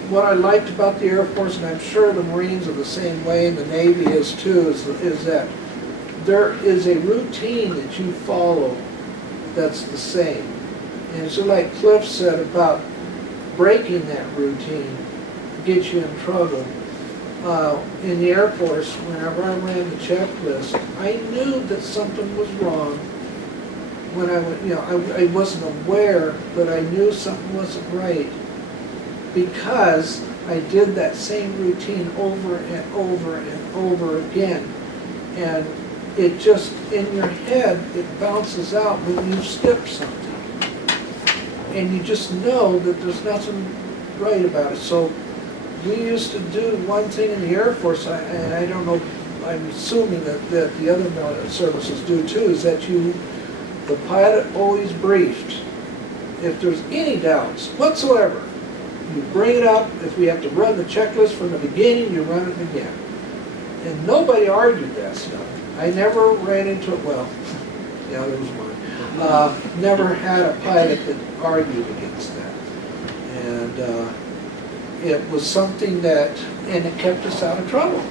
what I liked about the Air Force, and I'm sure the Marines are the same way, and the Navy is too, is that there is a routine that you follow that's the same. And so like Cliff said about breaking that routine gets you in trouble. In the Air Force, whenever I ran the checklist, I knew that something was wrong. When I wasn't aware, but I knew something wasn't right because I did that same routine over and over and over again. And it just, in your head, it bounces out when you skip something. And you just know that there's nothing right about it. So we used to do one thing in the Air Force, and I don't know, I'm assuming that the other services do too, is that the pilot always briefed. If there's any doubts whatsoever, you bring it up. If we have to run the checklist from the beginning, you run it again. And nobody argued that stuff. I never ran into it, well, yeah, there was one. Never had a pilot that argued against that. And it was something that, and it kept us out of trouble.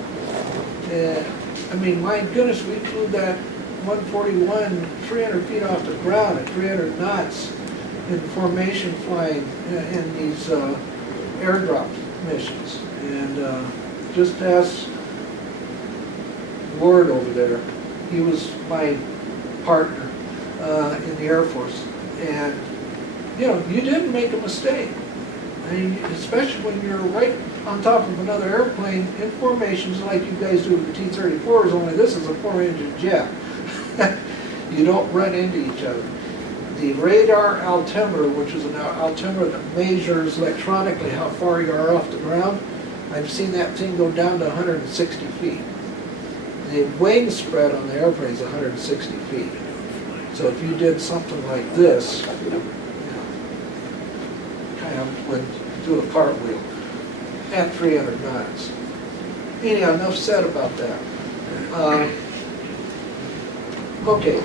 I mean, my goodness, we flew that 141 300 feet off the ground at 300 knots in formation flying in these airdrop missions. And just ask Ward over there. He was my partner in the Air Force. And, you didn't make a mistake. Especially when you're right on top of another airplane, in formations like you guys do with the T-34s, only this is a 4-engine jet. You don't run into each other. The radar altimeter, which is an altimeter that measures electronically how far you are off the ground, I've seen that thing go down to 160 feet. The wing spread on the airplane is 160 feet. So if you did something like this, kind of would do a cartwheel at 300 knots. Anyhow, enough said about that. Okay.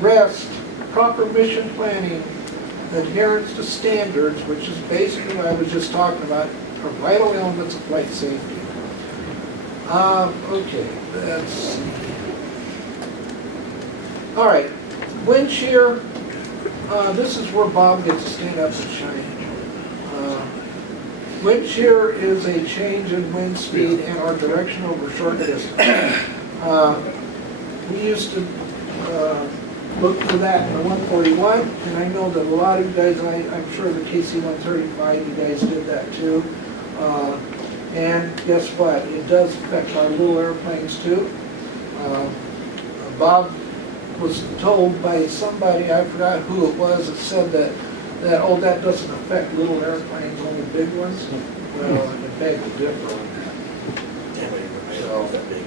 Rest, proper mission planning, adherence to standards, which is basically what I was just talking about, are vital elements of flight safety. Okay, let's see. All right, wind shear. This is where Bob gets to stand up and shine. Wind shear is a change in wind speed and our direction over short distance. We used to look for that in the 141, and I know that a lot of you guys, I'm sure the KC-135, you guys did that too. And guess what? It does affect our little airplanes too. Bob was told by somebody, I forgot who it was, that said that oh, that doesn't affect little airplanes, only big ones. Well, I beg to differ on that. Damn it, everybody else that big.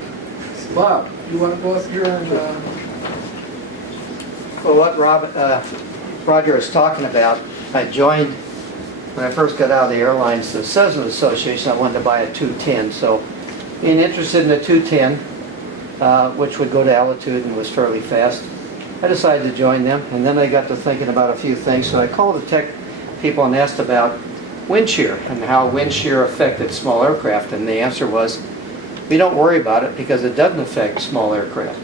Bob, you want to go up here and, Well, what Roger is talking about, I joined, when I first got out of the airlines, the Cessna Association, I wanted to buy a 210. So being interested in the 210, which would go to altitude and was fairly fast, I decided to join them. And then I got to thinking about a few things. So I called the tech people and asked about wind shear and how wind shear affected small aircraft. And the answer was, we don't worry about it because it doesn't affect small aircraft.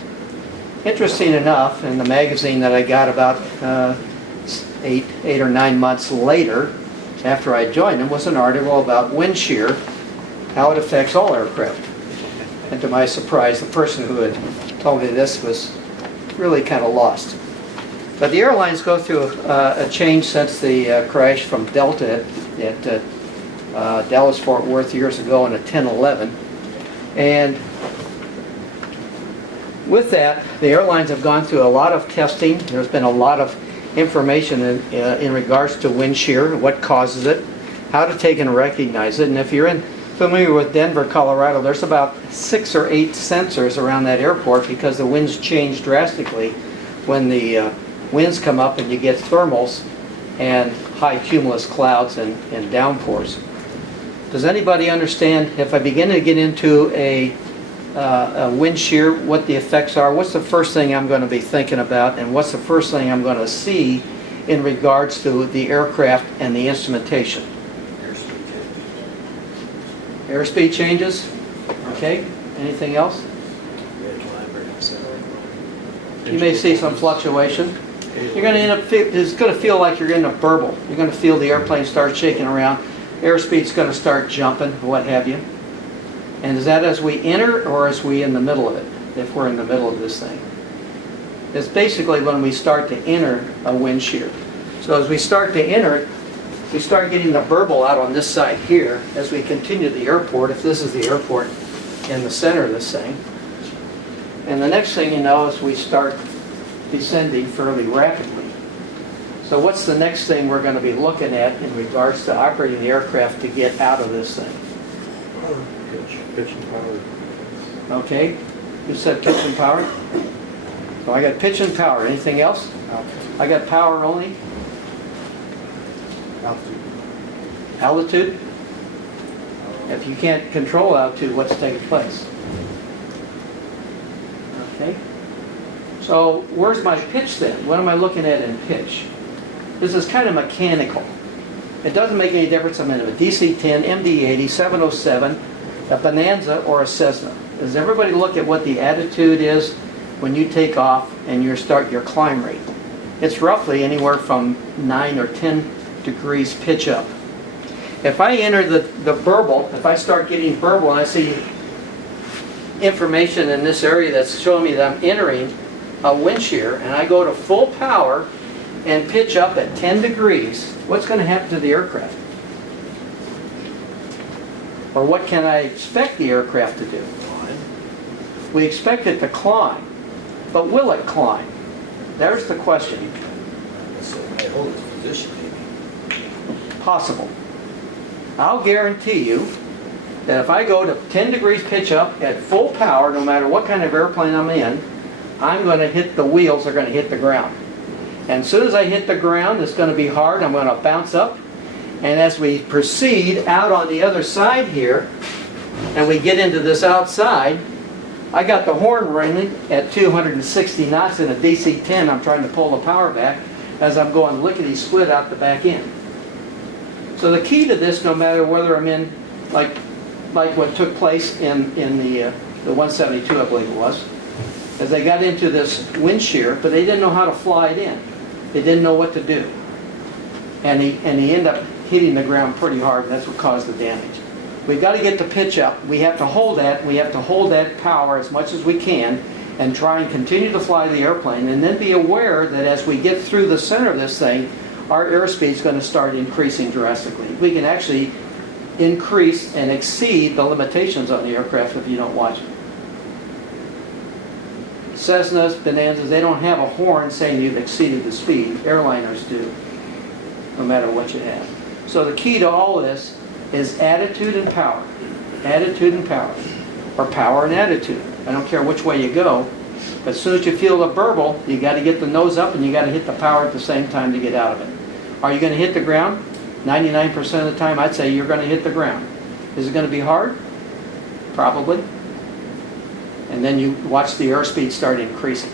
Interesting enough, in the magazine that I got about 8 or 9 months later, after I joined them, was an article about wind shear, how it affects all aircraft. And to my surprise, the person who had told me this was really kind of lost. But the airlines go through a change since the crash from Delta at Dallas-Fort Worth years ago in a 1011. And with that, the airlines have gone through a lot of testing. There's been a lot of information in regards to wind shear, what causes it, how to take and recognize it. And if you're familiar with Denver, Colorado, there's about 6 or 8 sensors around that airport because the winds change drastically when the winds come up and you get thermals and high cumulus clouds and downpours. Does anybody understand, if I begin to get into a wind shear, what the effects are? What's the first thing I'm going to be thinking about, and what's the first thing I'm going to see in regards to the aircraft and the instrumentation? Airspeed changes. Okay. Anything else? You may see some fluctuation. You're going to end up, it's going to feel like you're in a burble. You're going to feel the airplane start shaking around. Airspeed's going to start jumping, what have you. And is that as we enter or as we in the middle of it, if we're in the middle of this thing? It's basically when we start to enter a wind shear. So as we start to enter it, we start getting the burble out on this side here as we continue the airport, if this is the airport in the center of this thing. And the next thing you know is we start descending fairly rapidly. So what's the next thing we're going to be looking at in regards to operating the aircraft to get out of this thing? Pitch and power. Okay, you said pitch and power? So I got pitch and power. Anything else? I got power only. Altitude. Altitude? If you can't control altitude, what's taking place? Okay. So where's my pitch then? What am I looking at in pitch? This is kind of mechanical. It doesn't make any difference if I'm in a DC-10, MD-80, 707, a Bonanza, or a Cessna. Does everybody look at what the attitude is when you take off and you start your climb rate? It's roughly anywhere from 9 or 10 degrees pitch up. If I enter the burble, if I start getting burble and I see information in this area that's showing me that I'm entering a wind shear, and I go to full power and pitch up at 10 degrees, what's going to happen to the aircraft? Or what can I expect the aircraft to do? We expect it to climb, but will it climb? There's the question. So it may hold its position maybe. Possible. I'll guarantee you that if I go to 10 degrees pitch up at full power, no matter what kind of airplane I'm in, I'm going to hit the wheels, are going to hit the ground. And as soon as I hit the ground, it's going to be hard, I'm going to bounce up. And as we proceed out on the other side here, and we get into this outside, I got the horn ringing at 260 knots in a DC-10. I'm trying to pull the power back as I'm going lickety-split out the back end. So the key to this, no matter whether I'm in, like what took place in the 172, I believe it was, is they got into this wind shear, but they didn't know how to fly it in. They didn't know what to do. And he ended up hitting the ground pretty hard, and that's what caused the damage. We've got to get the pitch up. We have to hold that. We have to hold that power as much as we can and try and continue to fly the airplane, and then be aware that as we get through the center of this thing, our airspeed is going to start increasing drastically. We can actually increase and exceed the limitations on the aircraft if you don't watch it. Cessnas, Bonanzas, they don't have a horn saying you've exceeded the speed. Airliners do, no matter what you have. So the key to all this is attitude and power. Attitude and power. Or power and attitude. I don't care which way you go. But as soon as you feel the burble, you got to get the nose up and you got to hit the power at the same time to get out of it. Are you going to hit the ground? 99% of the time, I'd say you're going to hit the ground. Is it going to be hard? Probably. And then you watch the airspeed start increasing.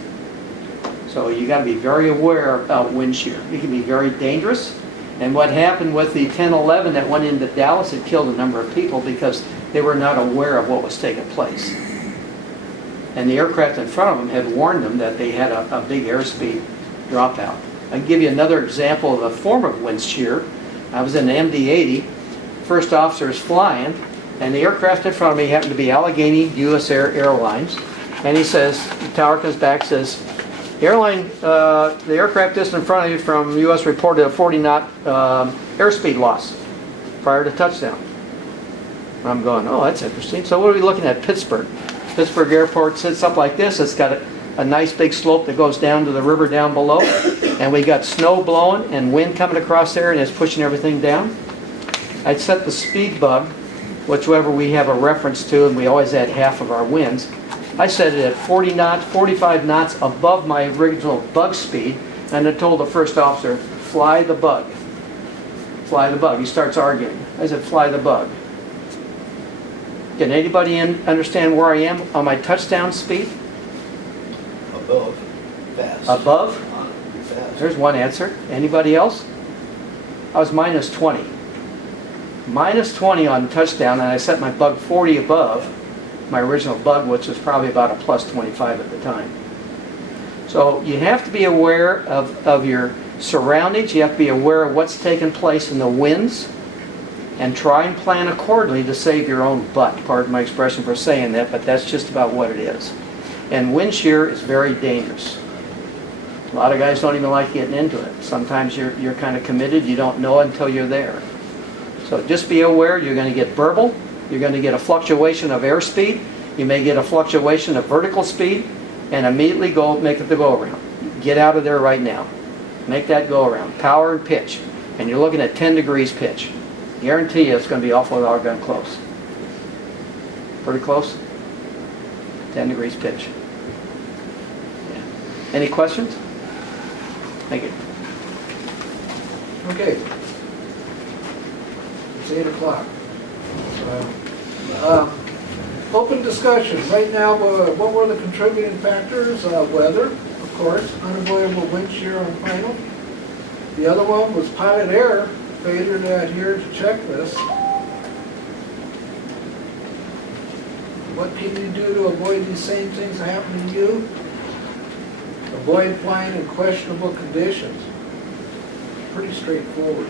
So you got to be very aware of wind shear. It can be very dangerous. And what happened with the 1011 that went into Dallas, it killed a number of people because they were not aware of what was taking place. And the aircraft in front of them had warned them that they had a big airspeed dropout. I can give you another example of a form of wind shear. I was in the MD-80, first officer is flying, and the aircraft in front of me happened to be Allegheny US Airlines. And he says, the tower comes back, says, the aircraft just in front of you from US reported a 40-knot airspeed loss prior to touchdown. And I'm going, oh, that's interesting. So what are we looking at? Pittsburgh. Pittsburgh Airport sits up like this. It's got a nice big slope that goes down to the river down below. And we got snow blowing and wind coming across there and it's pushing everything down. I'd set the speed bug, whichever we have a reference to, and we always add half of our winds. I set it at 40 knots, 45 knots above my original bug speed, and I told the first officer, fly the bug. Fly the bug. He starts arguing. I said, fly the bug. Can anybody understand where I am on my touchdown speed? Above. Fast. Above? Fast. There's one answer. Anybody else? I was minus 20. Minus 20 on touchdown, and I set my bug 40 above my original bug, which was probably about a plus 25 at the time. So you have to be aware of your surroundings. You have to be aware of what's taking place in the winds and try and plan accordingly to save your own butt. Pardon my expression for saying that, but that's just about what it is. And wind shear is very dangerous. A lot of guys don't even like getting into it. Sometimes you're kind of committed. You don't know until you're there. So just be aware you're going to get burble. You're going to get a fluctuation of airspeed. You may get a fluctuation of vertical speed, and immediately make it the go around. Get out of there right now. Make that go around. Power and pitch. And you're looking at 10 degrees pitch. Guarantee you it's going to be awful doggone close. Pretty close? 10 degrees pitch. Yeah. Any questions? Thank you. Okay. It's 8 o'clock. Open discussion. Right now, what were the contributing factors? Weather, of course, unavoidable wind shear on final. The other one was pilot error, failure to adhere to checklists. What can you do to avoid these same things happening to you? Avoid flying in questionable conditions. Pretty straightforward.